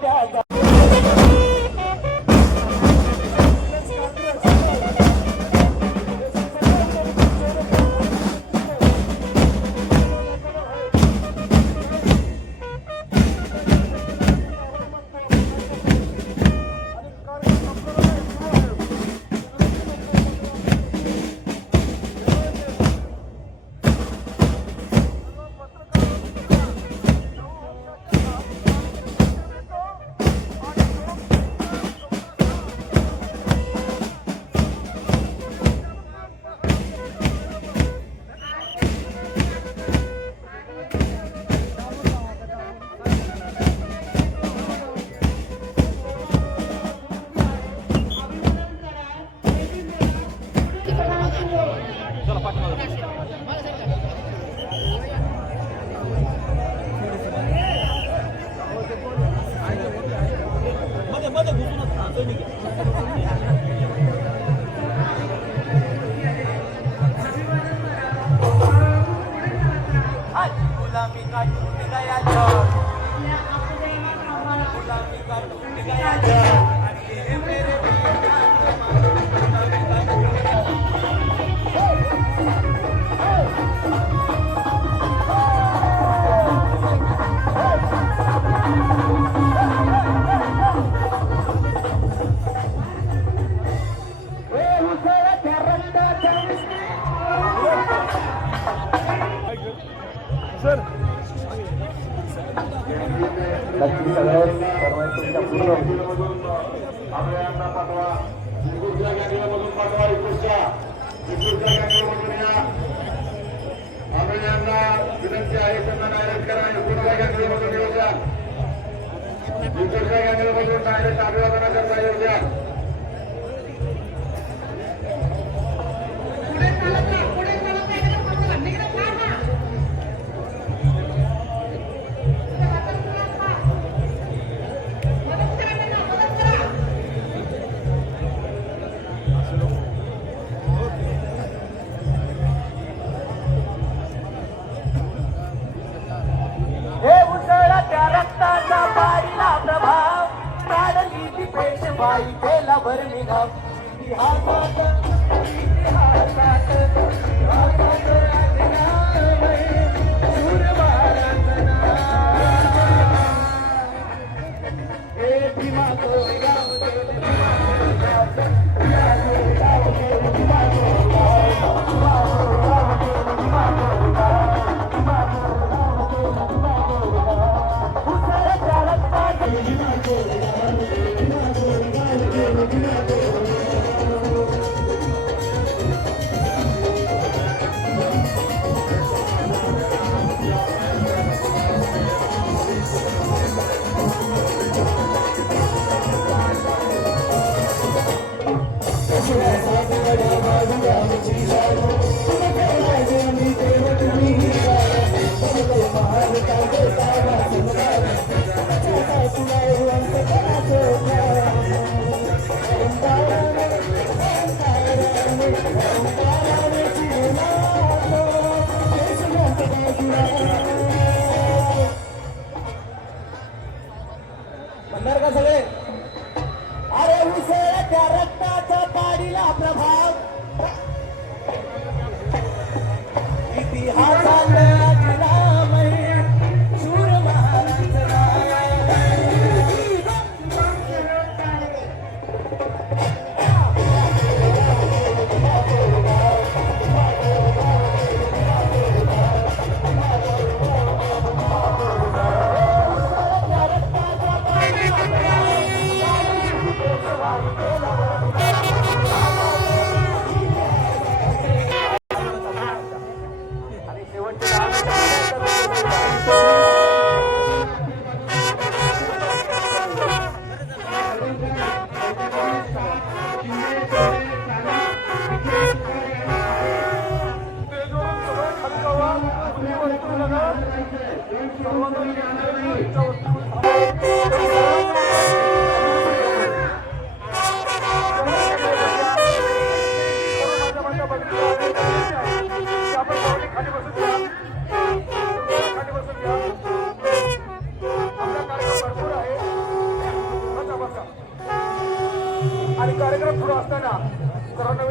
casa. 날마다 무슨 옷안 써니까. इथे भर निघाव. इतिहासात इतिहासात.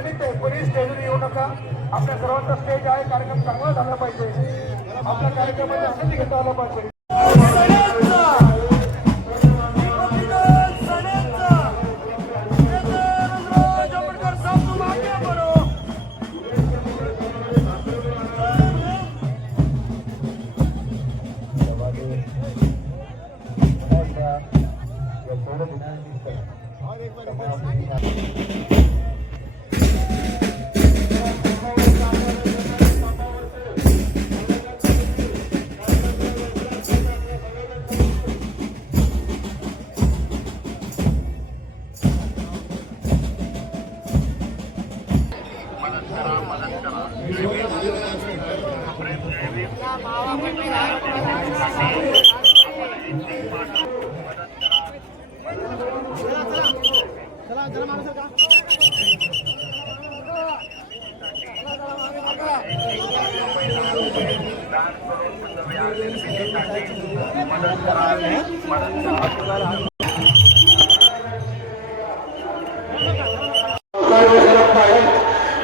सर्वांना आहे कोणी स्टेजवर येऊ नका. आपल्या सर्वांचा स्टेज आहे कार्यक्रम चांगला झाला पाहिजे. आपल्या कार्यक्रमाचा आनंद घेता आला पाहिजे.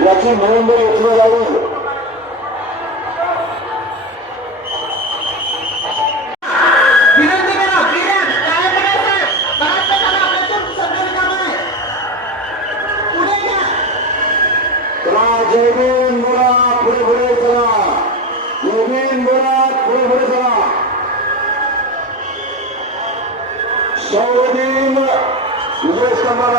याची नोंद घेतली जाईल विनंती करा पुढे पुढे चला মুমিন বোরাক করে ধরে যাওয়া সৌদিন নিজের সম্মান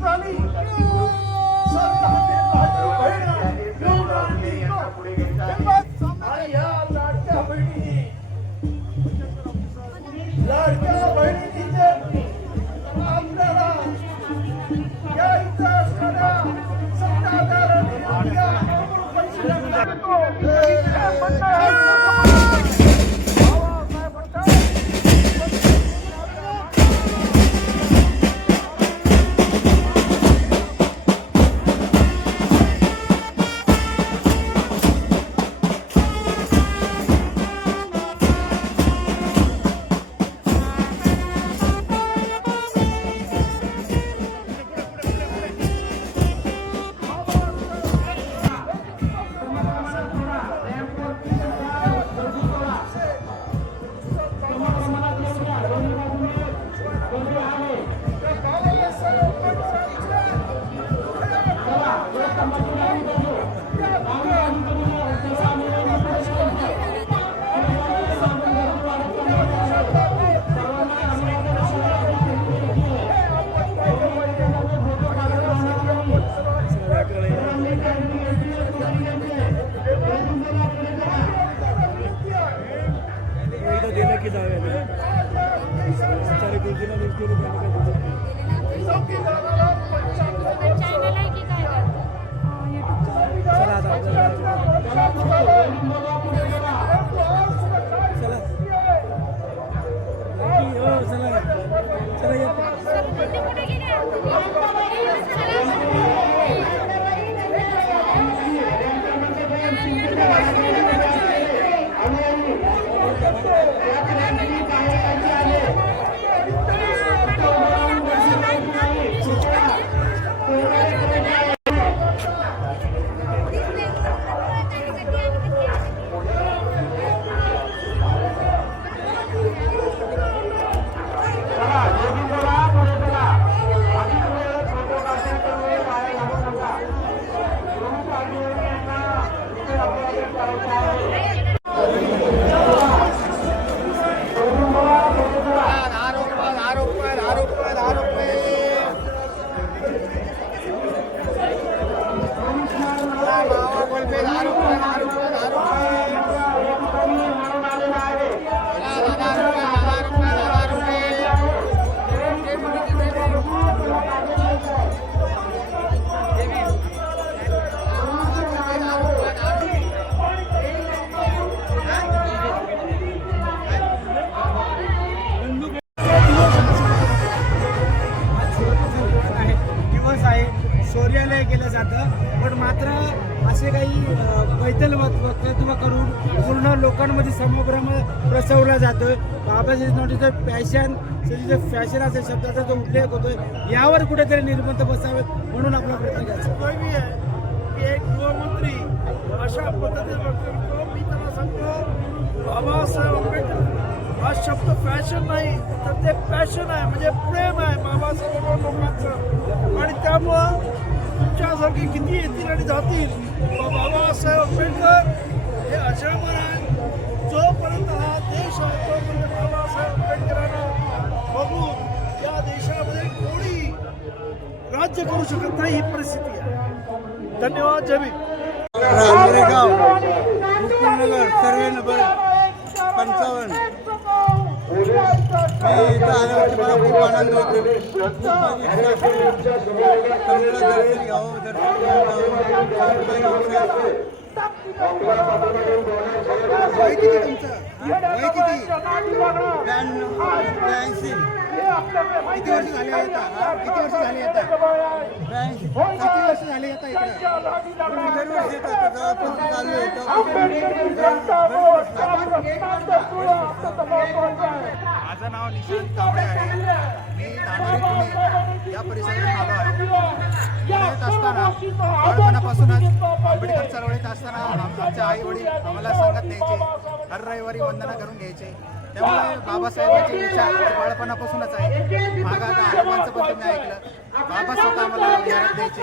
सुरक्षित झाली सरकारने लाडकी बहीण घेऊन आणली. आणि या लाडक्या बहिणी लाडक्या बहिणीचे दिवस आहे शौर्यालय केलं जातं. पण मात्र असे काही पैतल वक्तृत्व करून पूर्ण लोकांमध्ये समभ्रम प्रसवला जातं बाबाजी नोटीचं फॅशन जे फॅशन असेल शब्दाचा जो उल्लेख होतोय यावर कुठेतरी निर्बंध बसावेत म्हणून आपला प्रयत्न करायचा की एक गृहमंत्री. अशा पद्धतीने वक्तव्य मी त्यांना सांगतो. बाबासाहेब आंबेडकर हा शब्द फॅशन नाही तर ते पॅशन आहे म्हणजे प्रेम आहे बाबासाहेब लोकांचं. आणि त्यामुळं तुमच्यासारखी किती येतील आणि जातील बाबासाहेब आंबेडकर हे अजयमर आहेत जोपर्यंत हा देश आहे तोपर्यंत बाबासाहेब आंबेडकरांना बघून या देशामध्ये कोणी राज्य करू शकत नाही ही परिस्थिती आहे. धन्यवाद जय भीम. रामरेगाव मुकुंदनगर सर्वे नंबर पंचावन्न. मला खूप आनंद होतो खूप माझी इच्छा असते कमला दर्शन घ्यावं दर्शन घ्यावं वय किती तुमचं वय किती ब्याण्णव ब्याऐंशी किती वर्ष झाले आता हा? किती वर्ष झाले आता किती वर्ष झाले आता इकडं माझं नाव निशांत कांबळे आहे मी नांदेड पुणे या परिसरात आलो आहे पुण्यात असताना बालपणापासूनच आंबेडकर चळवळीत असताना आम- आमचे आई वडील आम्हाला सांगत द्यायचे हर रविवारी वंदना करून घ्यायचे त्यामुळे बाबासाहेबांचे विचार बाळपणापासूनच आहे. मागं आता आजोबांचं पण तुम्ही ऐकलं. बाबा स्वतः आम्हाला विहारात द्यायचे.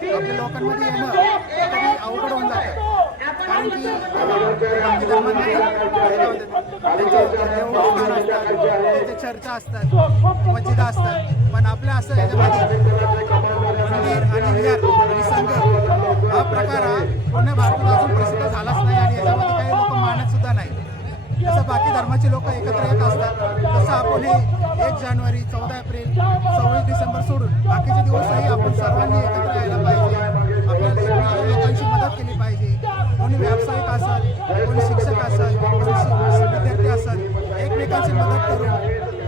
हे आपल्या लोकांमध्ये येणं कधी अवघड होऊन जातं. कारण की बाकी धर्मांमध्ये त्यांचे असतात. त्यांच्या चर्चा असतात. मस्जिदा असतात. पण आपल्या असं याच्यामध्ये धर्माचे लोक एकत्र येत असतात. तसं आपण हे एक जानेवारी चौदा एप्रिल सव्वीस डिसेंबर सोडून बाकीचे दिवसही आपण सर्वांनी एकत्र यायला पाहिजे. आपल्याला एकमेकांना लोकांची मदत केली पाहिजे. कोणी व्यावसायिक असतात कोणी शिक्षक असाल कोणी विद्यार्थी असतात एकमेकांची मदत करून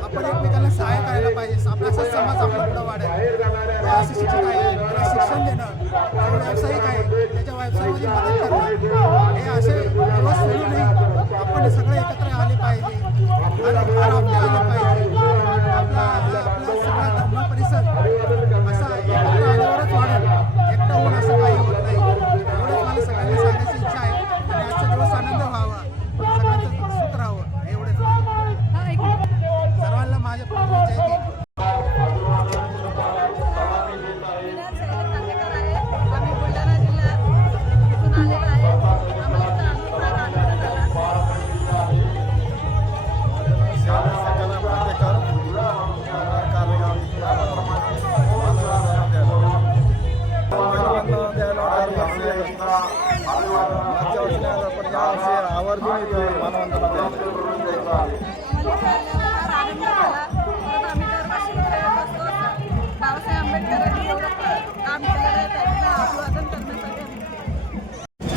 आपण एकमेकांना सहाय्य करायला पाहिजे. आपला असा समाज आपला पुढं वाढेल. असं असे शिक्षक आहे त्याला शिक्षण देणं जो व्यावसायिक आहे त्याच्या व्यवसायामध्ये मदत करणं हे असे दिवस सोडू नये आपण सगळे एकत्र